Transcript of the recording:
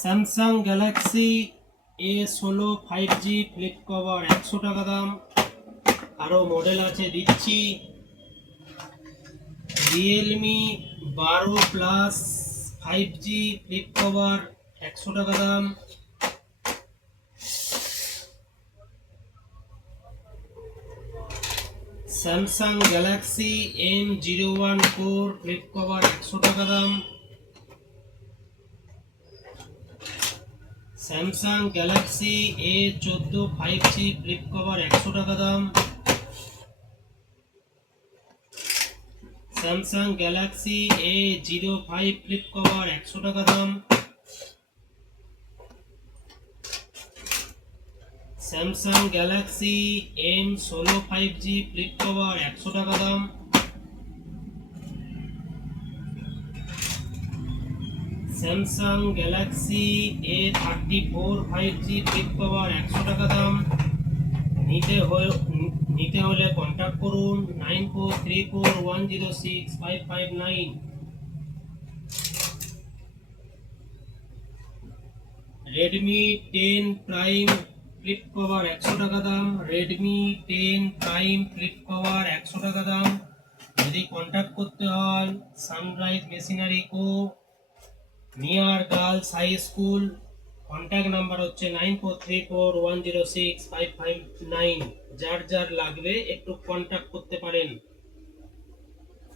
Samsung Galaxy A16 5G flip cover 100 টাকা দাম। আরও মডেল আছে দিচ্ছি। Realme 12 plus 5G flip cover 100 টাকা দাম। Samsung Galaxy M01 4 flip cover 100 টাকা দাম। Samsung Galaxy A14 5G flip cover 100 টাকা দাম। Samsung Galaxy A05 flip cover 100 টাকা দাম। Samsung Galaxy M16 5G flip cover 100 টাকা দাম। Samsung Galaxy A34 5G flip cover 100 টাকা দাম। নিতে হলে কন্ট্যাক্ট করুন 9434106559। রেডমি 10 প্রাইম ফ্লিপ কভার 100 টাকা দাম। রেডমি 10 প্রাইম ফ্লিপ কভার 100 টাকা দাম। যদি কন্ট্যাক্ট করতে হয় sunrise machinery co, near girls high school. Contact number হচ্ছে 9434106559। যার লাগবে একটু কন্ট্যাক্ট করতে পারেন।